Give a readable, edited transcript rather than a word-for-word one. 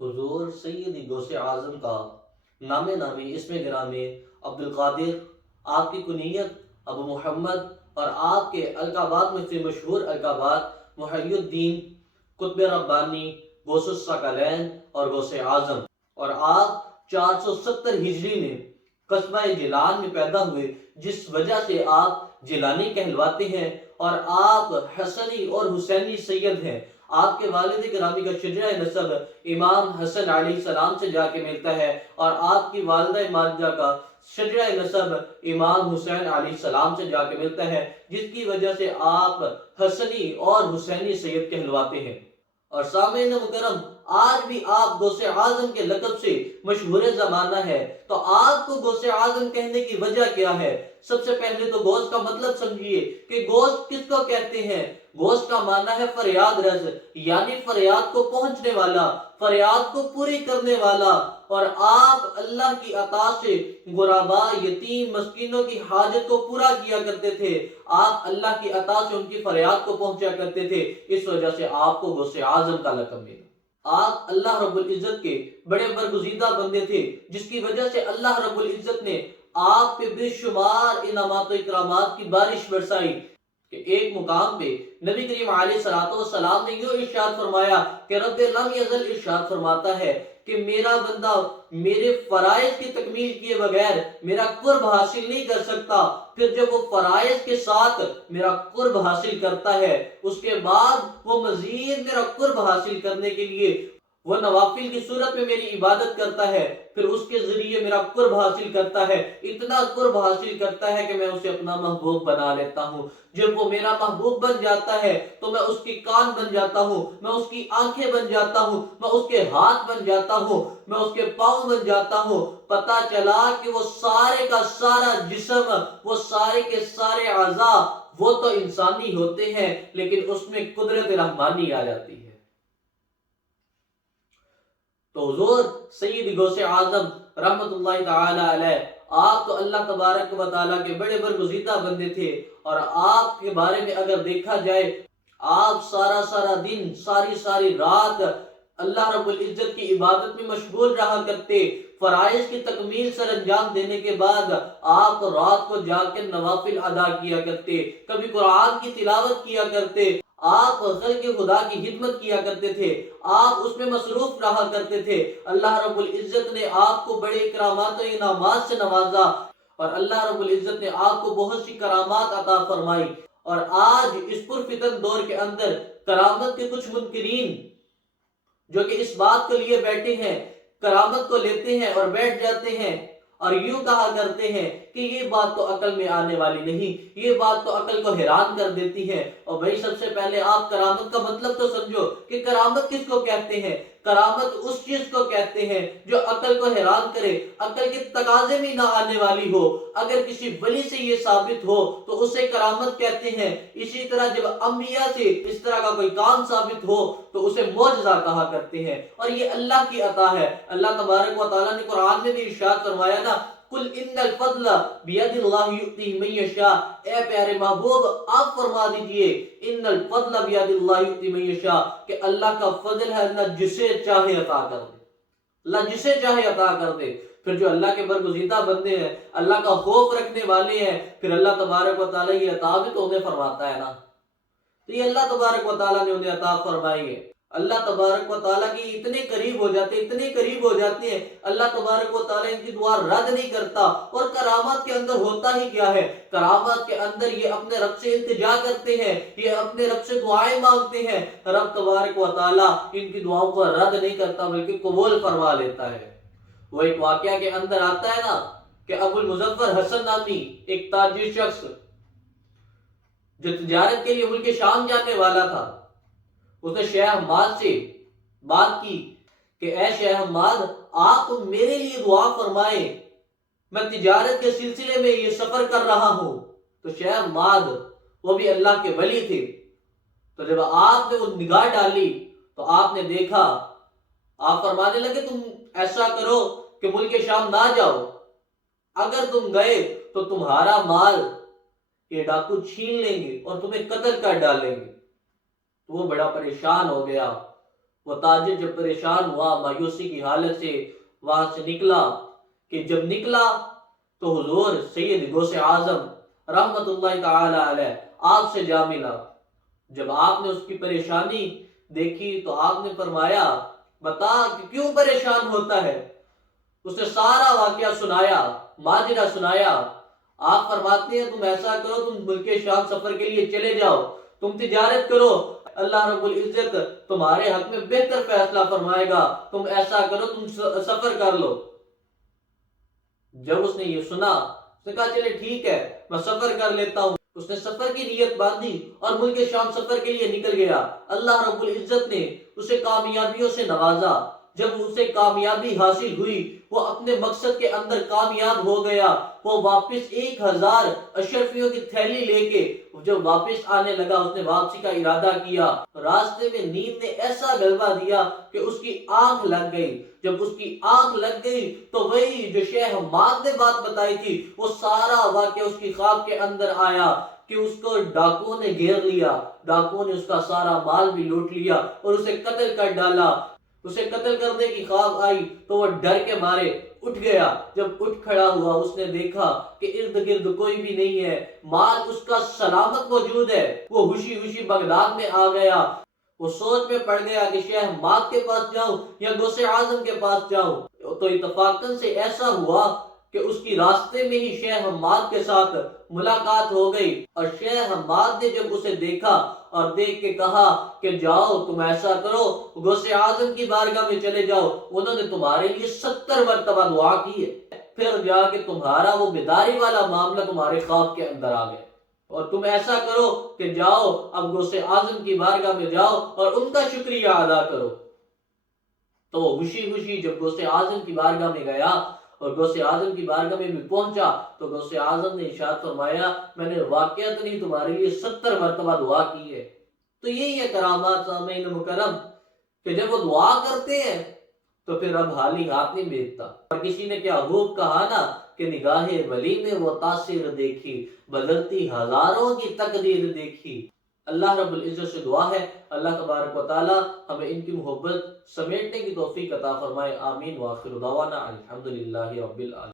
حضور سیدی غوث اعظم کا نام نامی اسم گرامی عبد القادر، آپ کی کنیت ابو محمد، اور آپ کے القابات میں سے مشہور القابات محی الدین، قطب ربانی، غوث الثقلین اور غوث اعظم، اور آپ 470 ہجری میں قصبہ جیلان میں پیدا ہوئے، جس وجہ سے آپ جیلانی کہلواتے ہیں، اور آپ حسنی اور حسینی سید ہیں۔ آپ کے والد گرامی کا شجرہ نسب امام حسن علیہ السلام سے جا کے ملتا ہے، اور آپ کی والدہ ماجدہ کا شجرہ نسب امام حسین علیہ السلام سے جا کے ملتا ہے، جس کی وجہ سے آپ حسنی اور حسینی سید کہلواتے ہیں۔ اور سامعین مکرم، آج بھی آپ غوث اعظم کے لقب سے مشہور زمانہ ہے۔ تو آپ کو غوث اعظم کہنے کی وجہ کیا ہے؟ سب سے پہلے تو غوث کا مطلب سمجھیے کہ غوث کس کو کہتے ہیں۔ غوث کا معنی ہے فریاد رس، یعنی فریاد کو پہنچنے والا، فریاد کو پوری کرنے والا۔ اور آپ اللہ کی عطا سے غرباء، یتیم، مسکینوں کی حاجت کو پورا کیا کرتے تھے۔ آپ اللہ کی عطا سے ان کی فریاد کو پہنچا کرتے تھے، اس وجہ سے آپ کو غوث اعظم کا لقب ملا۔ آپ اللہ رب العزت کے بڑے برگزیدہ بندے تھے، جس کی وجہ سے اللہ رب العزت نے آپ پہ بے شمار انعامات و اکرامات کی بارش برسائی، کہ ایک مقام پہ نبی کریم علیہ السلام نے یوں ارشاد فرمایا کہ رب لم یزل ارشاد فرماتا ہے کہ میرا بندہ میرے فرائض کی تکمیل کیے بغیر میرا قرب حاصل نہیں کر سکتا۔ پھر جب وہ فرائض کے ساتھ میرا قرب حاصل کرتا ہے، اس کے بعد وہ مزید میرا قرب حاصل کرنے کے لیے وہ نوافل کی صورت میں میری عبادت کرتا ہے، پھر اس کے ذریعے میرا قرب حاصل کرتا ہے، اتنا قرب حاصل کرتا ہے کہ میں اسے اپنا محبوب بنا لیتا ہوں۔ جب وہ میرا محبوب بن جاتا ہے تو میں اس کی کان بن جاتا ہوں، میں اس کی آنکھیں بن جاتا ہوں، میں اس کے ہاتھ بن جاتا ہوں، میں اس کے پاؤں بن جاتا ہوں۔ پتہ چلا کہ وہ سارے کا سارا جسم، وہ سارے کے سارے اعضاء، وہ تو انسانی ہوتے ہیں، لیکن اس میں قدرت رحمانی آ جاتی ہے۔ تو حضور سید غوث اعظم رحمت اللہ تعالی علیہ، آپ تو اللہ تبارک و تعالیٰ کے بڑے برگزیدہ بندے تھے، اور آپ کے بارے میں اگر دیکھا جائے، آپ سارا دن، ساری رات اللہ رب العزت کی عبادت میں مشغول رہا کرتے۔ فرائض کی تکمیل سر انجام دینے کے بعد آپ رات کو جاگ کے نوافل ادا کیا کرتے، کبھی قرآن کی تلاوت کیا کرتے، آپ خلق خدا کی خدمت کیا کرتے تھے، آپ اس میں مصروف رہا کرتے تھے۔ اللہ رب العزت نے آپ کو بڑے اکرامات و انعامات سے نوازا، اور اللہ رب العزت نے آپ کو بہت سی کرامات عطا فرمائی۔ اور آج اس پرفتن دور کے اندر کرامت کے کچھ منکرین جو کہ اس بات کے لیے بیٹھے ہیں، کرامت کو لیتے ہیں اور بیٹھ جاتے ہیں، اور یوں کہا کرتے ہیں کہ یہ بات تو عقل میں آنے والی نہیں، یہ بات تو عقل کو حیران کر دیتی ہے۔ اور بھائی سب سے پہلے آپ کرامت کا مطلب تو سمجھو کہ کرامت کس کو کہتے ہیں۔ کرامت اس چیز کو کہتے ہیں جو عقل کو حیران کرے، عقل کے تقاضے میں نہ آنے والی ہو۔ اگر کسی ولی سے یہ ثابت ہو تو اسے کرامت کہتے ہیں۔ اسی طرح جب انبیاء سے اس طرح کا کوئی کام ثابت ہو تو اسے معجزہ کہا کرتے ہیں، اور یہ اللہ کی عطا ہے۔ اللہ تبارک و تعالیٰ نے قرآن میں بھی ارشاد فرمایا نا، قل ان الفضل بید اللہ یؤتی من یشاء، اے پیارے محبوب آپ فرما دیجئے ان الفضل بید اللہ یؤتی من یشاء، کہ اللہ کا فضل ہے، اللہ جسے چاہے عطا کر دے، اللہ جسے چاہے عطا کر دے۔ پھر جو اللہ کے برگزیدہ بندے ہیں، اللہ کا خوف رکھنے والے ہیں، پھر اللہ تبارک و تعالیٰ یہ عطا بھی تو انہیں فرماتا ہے نا۔ تو یہ اللہ تبارک و تعالیٰ نے انہیں عطا فرمائی ہے۔ اللہ تبارک و تعالیٰ کی اتنے قریب ہو جاتے، اتنے قریب ہو جاتے ہیں، اللہ تبارک و تعالیٰ ان کی دعا رد نہیں کرتا۔ اور کرامات کے اندر ہوتا ہی کیا ہے؟ کرامات کے اندر یہ اپنے رب سے التجا کرتے ہیں، یہ اپنے رب سے دعائیں مانگتے ہیں، رب تبارک و تعالیٰ ان کی دعاؤں کو رد نہیں کرتا بلکہ قبول فرما لیتا ہے۔ وہ ایک واقعہ کے اندر آتا ہے نا کہ ابو المظفر حسن نامی ایک تاجر شخص جو تجارت کے لیے ملک شام جانے والا تھا، اس نے شیخ حماد سے بات کی کہ اے شیخ حماد، آپ میرے لیے دعا فرمائیں، میں تجارت کے سلسلے میں یہ سفر کر رہا ہوں۔ تو شیخ حماد وہ بھی اللہ کے ولی تھے، تو جب آپ نے وہ نگاہ ڈالی تو آپ نے دیکھا، آپ فرمانے لگے تم ایسا کرو کہ ملک شام نہ جاؤ، اگر تم گئے تو تمہارا مال یہ ڈاکو چھین لیں گے اور تمہیں قتل کر ڈالیں گے۔ تو وہ بڑا پریشان ہو گیا، وہ تاجر جب پریشان ہوا، مایوسی کی حالت سے وہاں سے نکلا، کہ جب نکلا تو حضور سید غوث اعظم رحمت اللہ تعالی علیہ آپ سے جا ملا۔ جب آپ نے اس کی پریشانی دیکھی تو آپ نے فرمایا بتا کہ کیوں پریشان ہوتا ہے؟ اس نے سارا واقعہ سنایا، ماجرہ سنایا۔ آپ فرماتے ہیں تم ایسا کرو، تم ملک شام سفر کے لیے چلے جاؤ، تم تجارت کرو، اللہ رب العزت تمہارے حق میں بہتر فیصلہ فرمائے گا، تم ایسا کرو، تم سفر کر لو۔ جب اس نے یہ سنا، اس نے کہا چلے ٹھیک ہے میں سفر کر لیتا ہوں۔ اس نے سفر کی نیت باندھی اور ملک شام سفر کے لیے نکل گیا۔ اللہ رب العزت نے اسے کامیابیوں سے نوازا۔ جب اسے کامیابی حاصل ہوئی، وہ اپنے مقصد کے اندر کامیاب ہو گیا۔ وہ واپس 1000 اشرفیوں کی تھیلی لے کے جب واپس آنے لگا، اس نے واپسی کا ارادہ کیا۔ راستے میں نیند نے ایسا غلبہ دیا کہ اس کی آنکھ لگ گئی۔ جب اس کی آنکھ لگ گئی تو وہی جو شیخ حماد نے بات بتائی تھی، وہ سارا واقعہ اس کی خواب کے اندر آیا کہ اس کو ڈاکوؤں نے گھیر لیا، ڈاکوؤں نے اس کا سارا مال بھی لوٹ لیا اور اسے قتل کر ڈالا۔ اسے قتل کرنے کی خواب آئی تو وہ ڈر کے مارے اٹھ گیا۔ جب اٹھ کھڑا ہوا، اس نے دیکھا کہ ارد گرد کوئی بھی نہیں ہے، مال اس کا سلامت موجود ہے۔ وہ خوشی خوشی بغداد میں آ گیا۔ وہ سوچ میں پڑ گیا کہ شیخ حماد کے پاس جاؤں یا غوث اعظم کے پاس جاؤں۔ تو اتفاقاً سے ایسا ہوا کہ اس کی راستے میں ہی شیخ حماد کے ساتھ ملاقات ہو گئی، اور شیخ حماد نے جب اسے دیکھا اور دیکھ کے کہا کہ جاؤ تم ایسا کرو، غوث اعظم کی بارگاہ میں چلے جاؤ، انہوں نے تمہارے لیے 70 مرتبہ دعا کی ہے، پھر جا کے تمہارا وہ بیداری والا معاملہ تمہارے خواب کے اندر آ گیا، اور تم ایسا کرو کہ جاؤ اب غوث اعظم کی بارگاہ میں جاؤ اور ان کا شکریہ ادا کرو۔ تو وہ خوشی خوشی جب غوث اعظم کی بارگاہ میں گیا اور غوث اعظم کی بارگاہ میں بھی پہنچا تو غوث اعظم نے ارشاد فرمایا میں نے واقعات نہیں تمہارے لیے 70 مرتبہ دعا کی ہے۔ تو یہی ہے کرامات سامعین مکرم کہ جب وہ دعا کرتے ہیں تو پھر اب حالی ہاتھ نہیں بیٹھتا۔ اور کسی نے کیا خوب کہا نا کہ نگاہ ولی میں وہ تاثیر دیکھی، بدلتی ہزاروں کی تقدیر دیکھی۔ اللہ رب العزت سے دعا ہے اللہ تبارک و تعالی ہمیں ان کی محبت سمیٹنے کی توفیق عطا فرمائے، آمین۔ وآخر دعوانا الحمدللہ رب العالمین۔